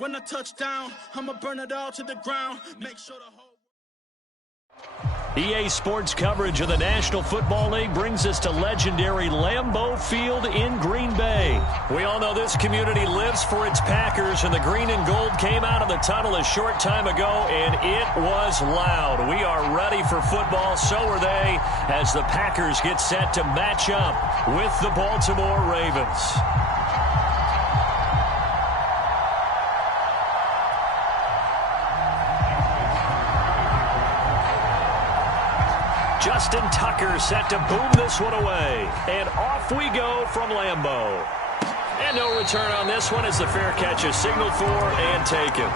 When I touch down, I'ma burn it all to the ground. Make sure the whole EA Sports coverage of the National Football League brings us to legendary Lambeau Field in Green Bay. We all know this community lives for its Packers, and the green and gold came out of the tunnel a short time ago, and it was loud. We are ready for football, so are they, as the Packers get set to match up with the Baltimore Ravens. Justin Tucker set to boom this one away. And off we go from Lambeau. And no return on this one as the fair catch is signaled for and taken.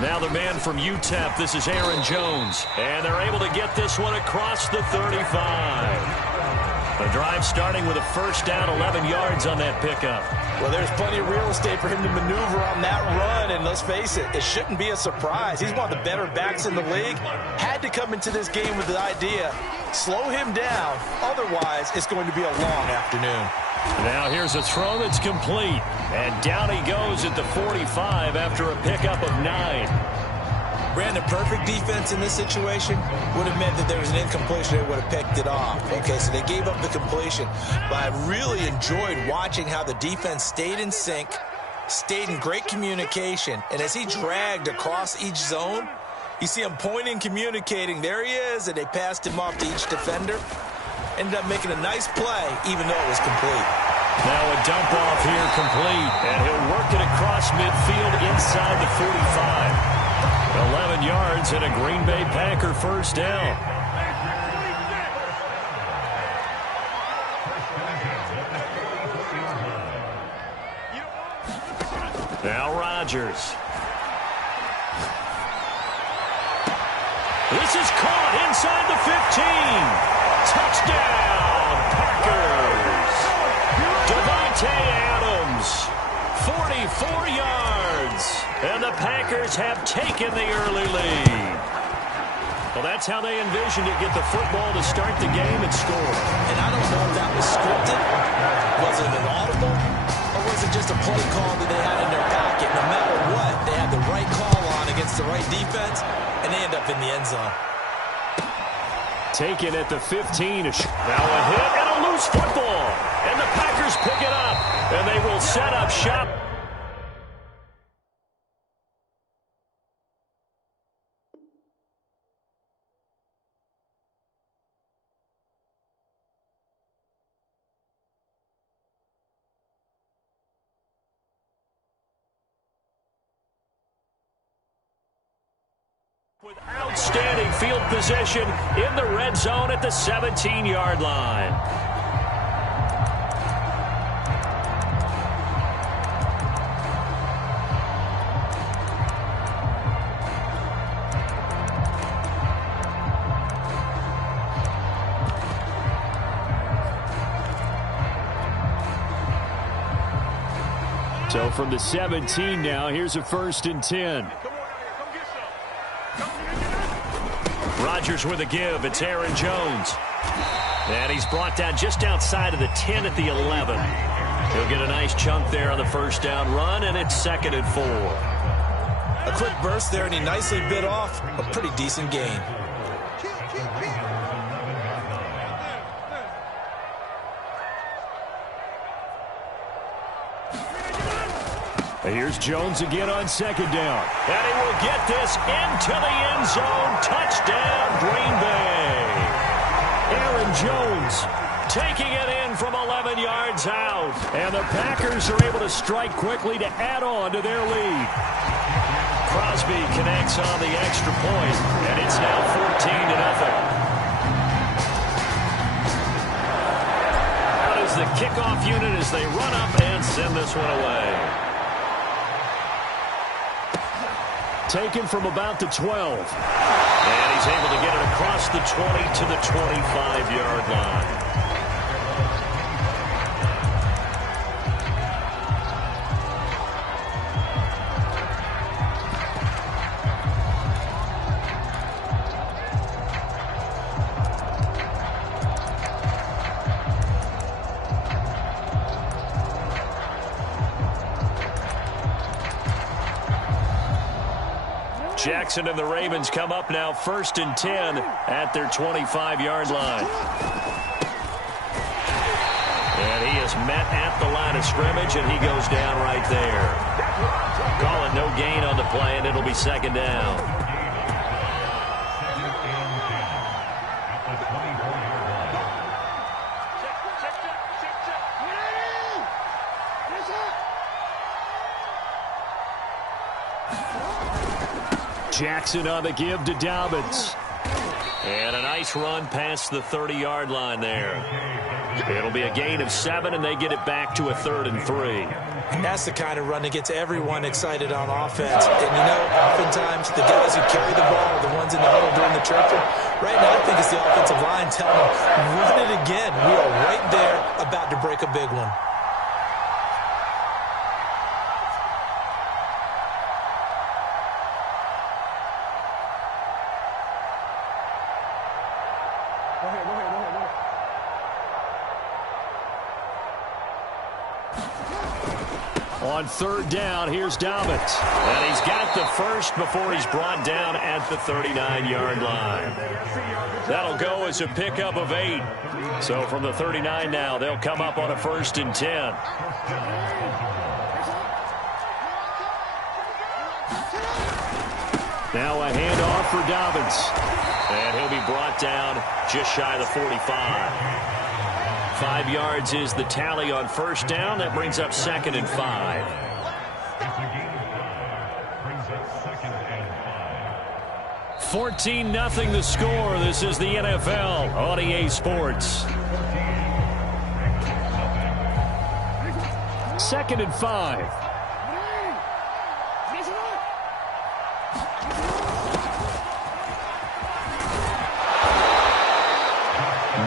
Now the man from UTEP, this is Aaron Jones. And they're able to get this one across the 35. The drive starting with a first down, 11 yards on that pickup. Well, there's plenty of real estate for him to maneuver on that run, and let's face it, it shouldn't be a surprise. He's one of the better backs in the league. Had to come into this game with the idea, slow him down, otherwise it's going to be a long afternoon. Now here's a throw that's complete, and down he goes at the 45 after a pickup of 9. Brandon, perfect defense in this situation would have meant that there was an incompletion. They would have picked it off. Okay, so they gave up the completion. But I really enjoyed watching how the defense stayed in sync, stayed in great communication, and as he dragged across each zone, you see him pointing, communicating. There he is, and they passed him off to each defender. Ended up making a nice play, even though it was complete. Now a dump off here complete, and he'll work it across midfield inside the 45. 11 yards and a Green Bay Packer first down. Now Rodgers. This is caught inside the 15. Touchdown, Packers. Devontae Adams, 44 yards. And the Packers have taken the early lead. Well, that's how they envisioned it, get the football to start the game and score. And I don't know if that was scripted. Was it an audible? Or was it just a play call that they had in their pocket? No matter what, they had the right call on against the right defense, and they end up in the end zone. Taken at the 15. Now a hit and a loose football. And the Packers pick it up. And they will set up shop. With outstanding field position in the red zone at the 17-yard line. So from the 17 now, here's a 1st and 10. Rodgers with a give. It's Aaron Jones. And he's brought down just outside of the 10 at the 11. He'll get a nice chunk there on the first down run, and it's 2nd and 4. A quick burst there, and he nicely bit off a pretty decent gain. Here's Jones again on 2nd down. And he will get this into the end zone. Touchdown, Green Bay. Aaron Jones taking it in from 11 yards out. And the Packers are able to strike quickly to add on to their lead. Crosby connects on the extra point, and it's now 14-0. is the kickoff unit as they run up and send this one away. Taken from about the 12. And he's able to get it across the 20 to the 25-yard line. Jackson and the Ravens come up now 1st and 10 at their 25-yard line. And he is met at the line of scrimmage, and he goes down right there. Call it no gain on the play, and it'll be 2nd down. Jackson on the give to Dobbins. And a nice run past the 30-yard line there. It'll be a gain of 7, and they get it back to a 3rd and 3. That's the kind of run that gets everyone excited on offense. And, you know, oftentimes the guys who carry the ball are the ones in the huddle doing the chirping. Right now, I think it's the offensive line telling them, run it again. We are right there about to break a big one. On 3rd down, here's Dobbins. And he's got the first before he's brought down at the 39-yard line. That'll go as a pickup of 8. So from the 39 now, they'll come up on a 1st and 10. Now a handoff for Dobbins. And he'll be brought down just shy of the 45. 5 yards is the tally on 1st down. That brings up 2nd and 5. 14-0 the score. This is the NFL on EA Sports. 2nd and 5.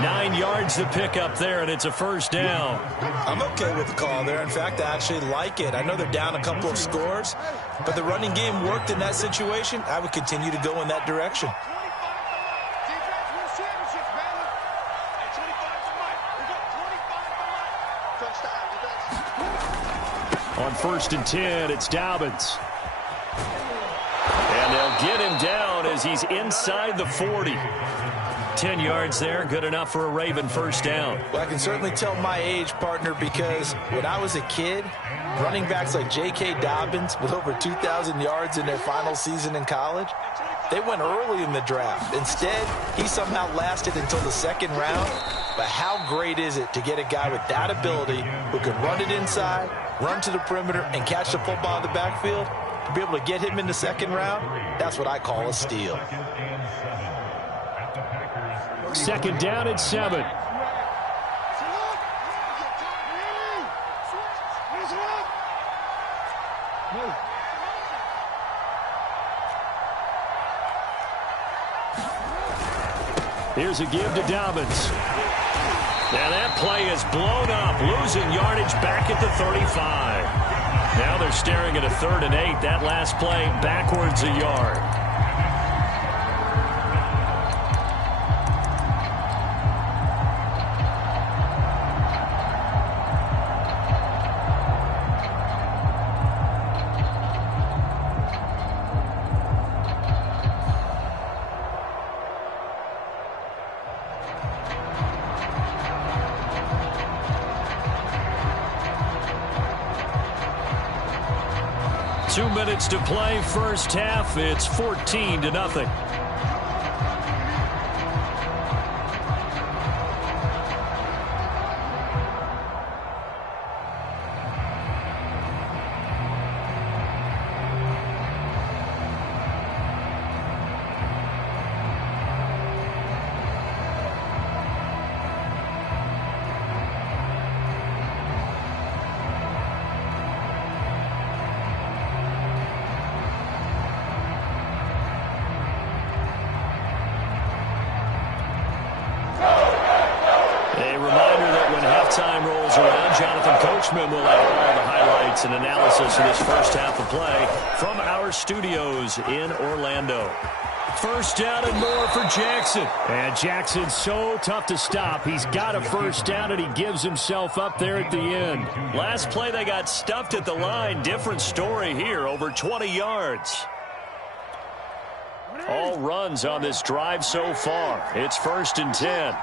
9 yards to pick up there, and it's a 1st down. I'm okay with the call there. In fact, I actually like it. I know they're down a couple of scores, but the running game worked in that situation. I would continue to go in that direction. On 1st and 10, it's Dobbins. And they'll get him down as he's inside the 40. 10 yards there, good enough for a Raven 1st down. Well, I can certainly tell my age, partner, because when I was a kid, running backs like J.K. Dobbins with over 2,000 yards in their final season in college, they went early in the draft. Instead, he somehow lasted until the 2nd round. But how great is it to get a guy with that ability who can run it inside, run to the perimeter, and catch the football in the backfield? To be able to get him in the 2nd round, that's what I call a steal. 2nd down at 7. Here's a give to Dobbins. Now that play is blown up, losing yardage back at the 35. Now they're staring at a 3rd and 8. That last play backwards a yard. Two minutes to play, 1st half. It's 14-0. Richmond will have all the highlights and analysis of this first half of play from our studios in Orlando. First down and more for Jackson. And Jackson's so tough to stop. He's got a first down, and he gives himself up there at the end. Last play, they got stuffed at the line. Different story here, over 20 yards. All runs on this drive so far. It's 1st and 10.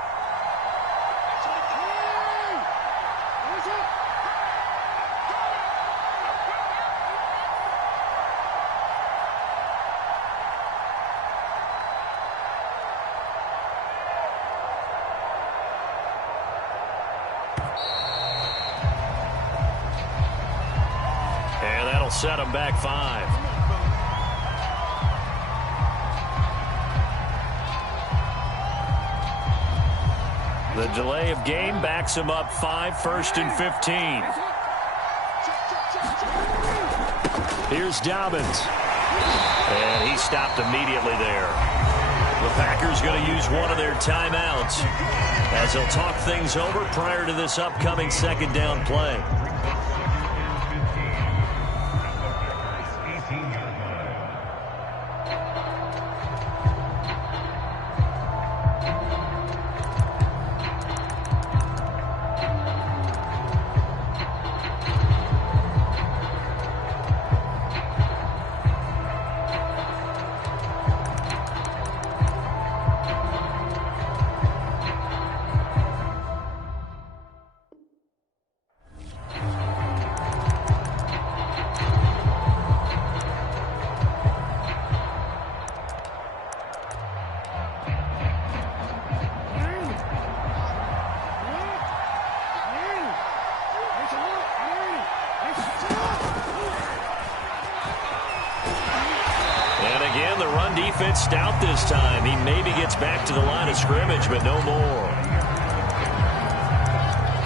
And that'll set him back 5. The delay of game backs him up 5, 1st and 15. Here's Dobbins. And he stopped immediately there. The Packers going to use one of their timeouts as they'll talk things over prior to this upcoming second down play. Defense stout this time. He maybe gets back to the line of scrimmage, but no more.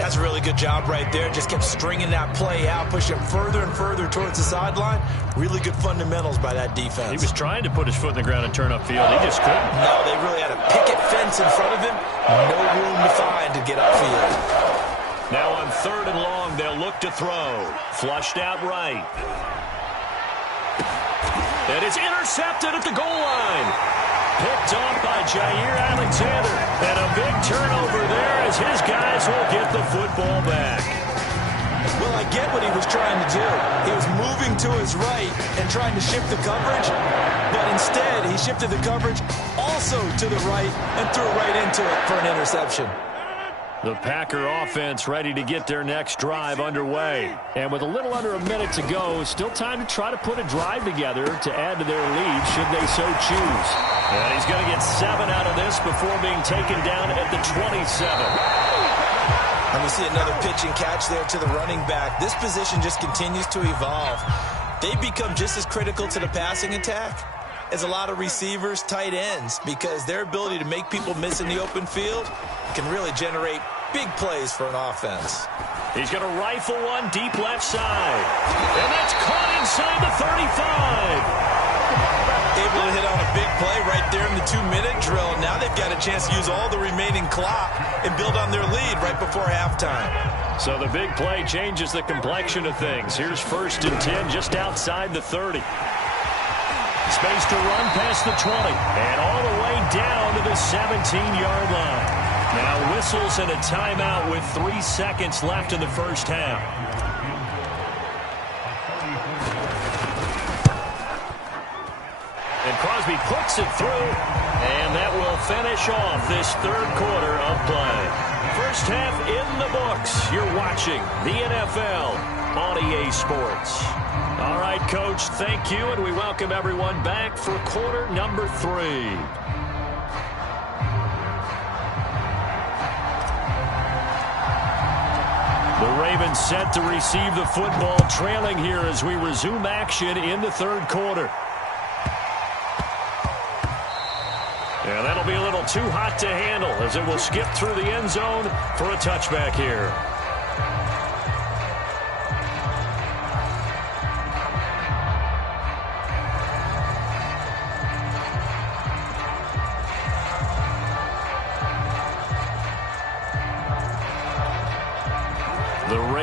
That's a really good job right there. Just kept stringing that play out, pushing him further and further towards the sideline. Really good fundamentals by that defense. He was trying to put his foot in the ground and turn upfield. He just couldn't. No, they really had a picket fence in front of him. No room to find to get upfield. Now on 3rd and long, they'll look to throw. Flushed out right. And it's intercepted at the goal line. Picked off by Jair Alexander. And a big turnover there as his guys will get the football back. Well, I get what he was trying to do. He was moving to his right and trying to shift the coverage. But instead, he shifted the coverage also to the right and threw right into it for an interception. The Packer offense ready to get their next drive underway. And with a little under a minute to go, still time to try to put a drive together to add to their lead should they so choose. And he's going to get 7 out of this before being taken down at the 27. And we see another pitch and catch there to the running back. This position just continues to evolve. They become just as critical to the passing attack as a lot of receivers, tight ends, because their ability to make people miss in the open field can really generate big plays for an offense. He's going to rifle one deep left side. And that's caught inside the 35. Able to hit on a big play right there in the 2-minute drill. Now they've got a chance to use all the remaining clock and build on their lead right before halftime. So the big play changes the complexion of things. Here's 1st and 10 just outside the 30. Space to run past the 20. And all the way down to the 17-yard line. Now whistles and a timeout with 3 seconds left in the first half. And Crosby puts it through, and that will finish off this 3rd quarter of play. First half in the books. You're watching the NFL on EA Sports. All right, Coach, thank you, and we welcome everyone back for quarter number 3. The Ravens set to receive the football, trailing here as we resume action in the 3rd quarter. And that'll be a little too hot to handle as it will skip through the end zone for a touchback here.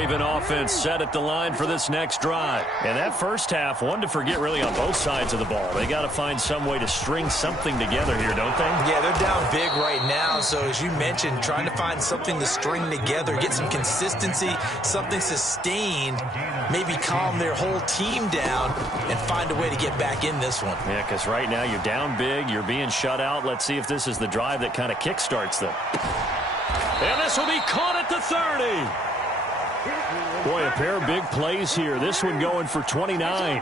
Raven offense set at the line for this next drive. And that first half, one to forget really on both sides of the ball. They got to find some way to string something together here, don't they? Yeah, they're down big right now. So as you mentioned, trying to find something to string together, get some consistency, something sustained, maybe calm their whole team down and find a way to get back in this one. Yeah, because right now you're down big, you're being shut out. Let's see if this is the drive that kind of kickstarts them. And this will be caught at the 30. Boy, a pair of big plays here. This one going for 29.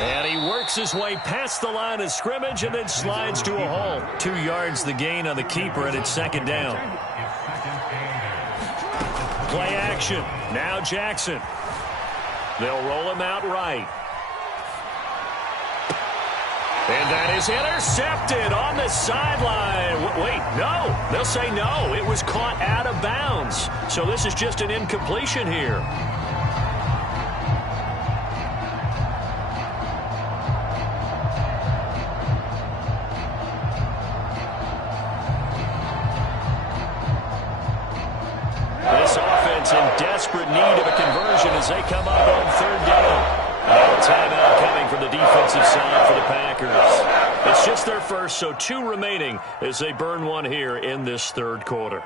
And he works his way past the line of scrimmage and then slides to a hole. 2 yards the gain on the keeper, and it's second down. Play action. Now Jackson. They'll roll him out right. And that is intercepted on the sideline. Wait, no. They'll say no. It was caught out of bounds. So this is just an incompletion here. This offense in desperate need of a conversion as they come up on third down. Now a timeout coming from the defensive side for the Packers. It's just their first, so 2 remaining as they burn one here in this third quarter.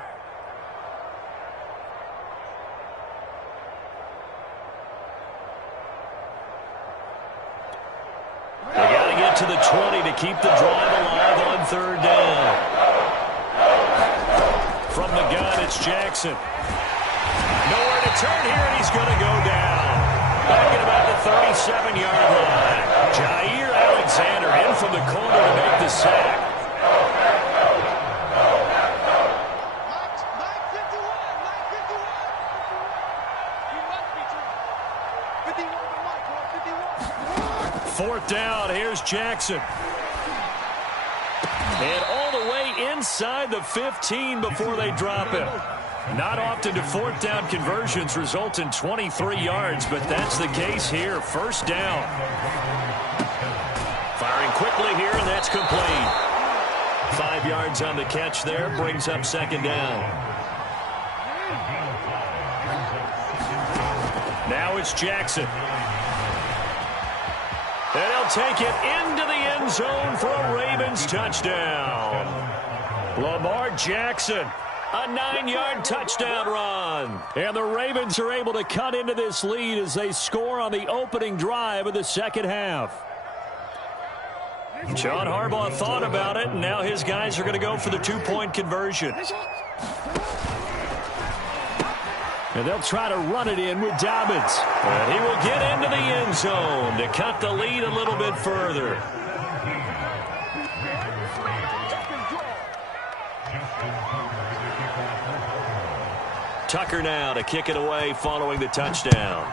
They got to get to the 20 to keep the drive alive on third down. From the gun, it's Jackson. Nowhere to turn here, and he's going to go down. Back at about the 37-yard line. Jair Alexander in from the corner to make the sack. Fourth down, here's Jackson. And all the way inside the 15 before they drop him. Not often do fourth down conversions result in 23 yards, but that's the case here. First down. Firing quickly here, and that's complete. 5 yards on the catch there, brings up second down. Now it's Jackson. And he'll take it into the end zone for a Ravens touchdown. Lamar Jackson. A 9-yard touchdown run. And the Ravens are able to cut into this lead as they score on the opening drive of the second half. John Harbaugh thought about it, and now his guys are going to go for the 2-point conversion. And they'll try to run it in with Dobbins. And he will get into the end zone to cut the lead a little bit further. Tucker now to kick it away following the touchdown.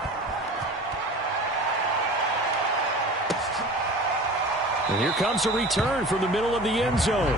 And here comes a return from the middle of the end zone.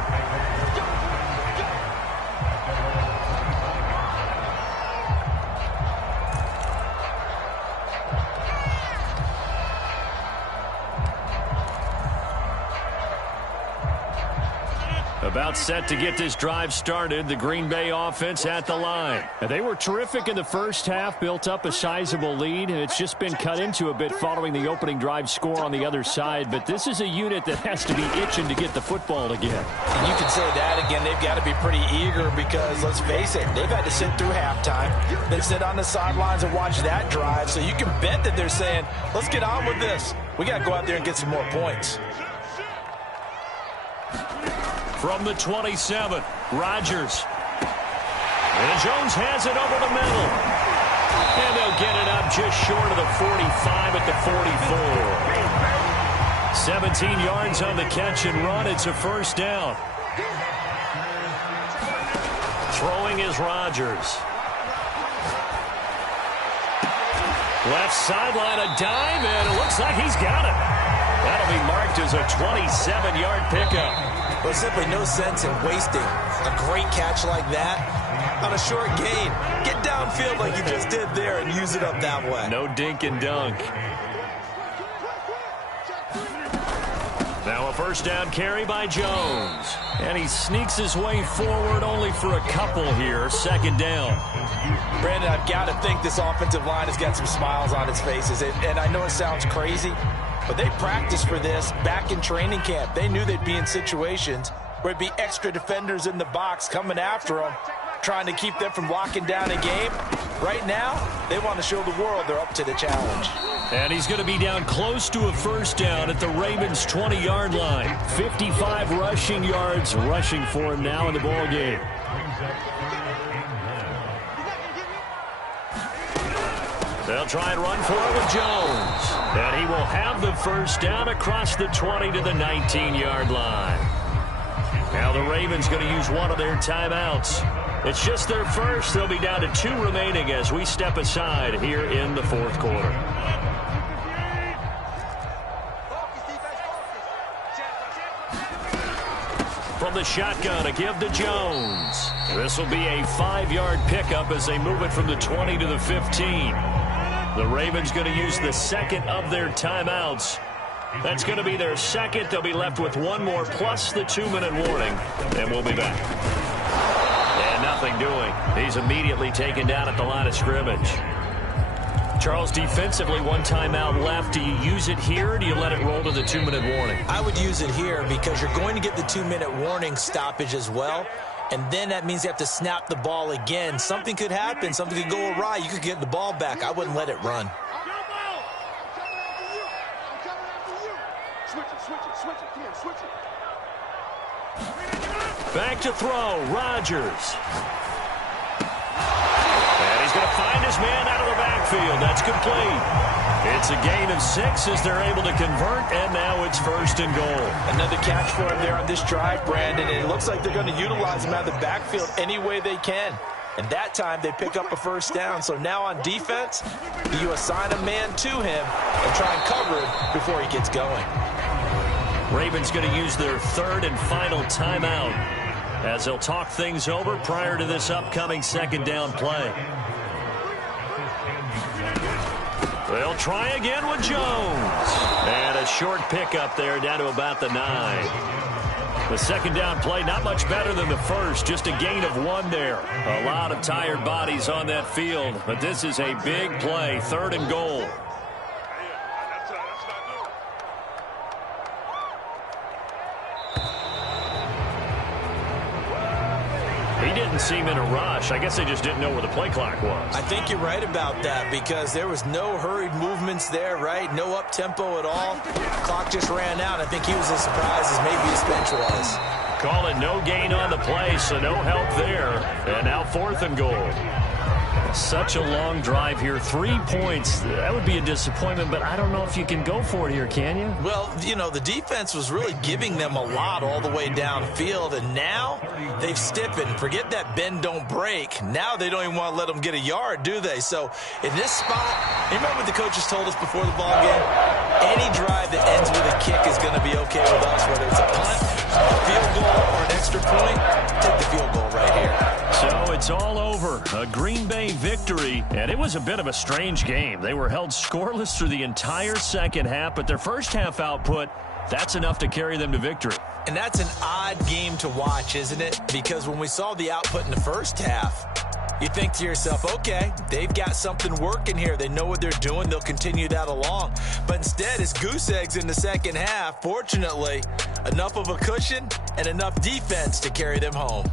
About set to get this drive started, the Green Bay offense at the line. And they were terrific in the first half, built up a sizable lead, and it's just been cut into a bit following the opening drive score on the other side. But this is a unit that has to be itching to get the football again. And you can say that again. They've got to be pretty eager because, let's face it, they've had to sit through halftime, then sit on the sidelines and watch that drive. So you can bet that they're saying, let's get on with this. We got to go out there and get some more points. From the 27, Rodgers. And Jones has it over the middle. And they'll get it up just short of the 45 at the 44. 17 yards on the catch and run. It's a first down. Throwing is Rodgers. Left sideline, a dive, and it looks like he's got it. That'll be marked as a 27-yard pickup. There's simply no sense in wasting a great catch like that on a short gain. Get downfield like you just did there and use it up that way. No dink and dunk. Now Now a first down carry by Jones. And he sneaks his way forward only for a couple here. Second down. Brandon, I've got to think this offensive line has got some smiles on its faces. And I know it sounds crazy, but they practiced for this back in training camp. They knew they'd be in situations where it'd be extra defenders in the box coming after them, trying to keep them from locking down a game. Right now, they want to show the world they're up to the challenge. And he's going to be down close to a first down at the Ravens' 20-yard line. 55 rushing yards rushing for him now in the ball game. They'll try and run for it with Jones. And he will have the first down across the 20 to the 19-yard line. Now the Ravens going to use one of their timeouts. It's just their first. They'll be down to 2 remaining as we step aside here in the fourth quarter. From the shotgun, a give to Jones. This will be a 5-yard pickup as they move it from the 20 to the 15. The Ravens going to use the second of their timeouts. That's going to be their second. They'll be left with one more plus the 2-minute warning, and we'll be back. And nothing doing. He's immediately taken down at the line of scrimmage. Charles, defensively, one timeout left. Do you use it here, or do you let it roll to the 2-minute warning? I would use it here because you're going to get the 2-minute warning stoppage as well. And then that means you have to snap the ball again. Something could happen. Something could go awry. You could get the ball back. I wouldn't let it run. Back to throw. Rodgers. And he's going to find his man out of the backfield. That's complete. It's a gain of 6 as they're able to convert, and now it's first and goal. Another catch for him there on this drive, Brandon. And it looks like they're going to utilize him out of the backfield any way they can. And that time they pick up a first down. So now on defense, you assign a man to him and try and cover him before he gets going. Ravens going to use their third and final timeout as they'll talk things over prior to this upcoming second down play. They'll try again with Jones. And a short pickup there down to about the 9. The second down play not much better than the first, just a gain of 1 there. A lot of tired bodies on that field, but this is a big play, third and goal. He didn't seem in a rush. I guess they just didn't know where the play clock was. I think you're right about that because there was no hurried movements there, right? No up-tempo at all. Clock just ran out. I think he was as surprised as maybe his bench was. Call it no gain on the play, so no help there. And now fourth and goal. Such a long drive here. 3 points. That would be a disappointment, but I don't know if you can go for it here, can you? Well, you know, the defense was really giving them a lot all the way downfield, and now they've stiffened. Forget that bend, don't break. Now they don't even want to let them get a yard, do they? So in this spot, you remember what the coaches told us before the ball game? Any drive that ends with a kick is going to be okay with us, whether it's a punt, a field goal, or an extra point. Take the field goal right here. So it's all over. A Green Bay victory, and it was a bit of a strange game. They were held scoreless through the entire second half, but their first half output, that's enough to carry them to victory. And that's an odd game to watch, isn't it? Because when we saw the output in the first half, you think to yourself, okay, they've got something working here. They know what they're doing. They'll continue that along. But instead, it's goose eggs in the second half. Fortunately, enough of a cushion and enough defense to carry them home.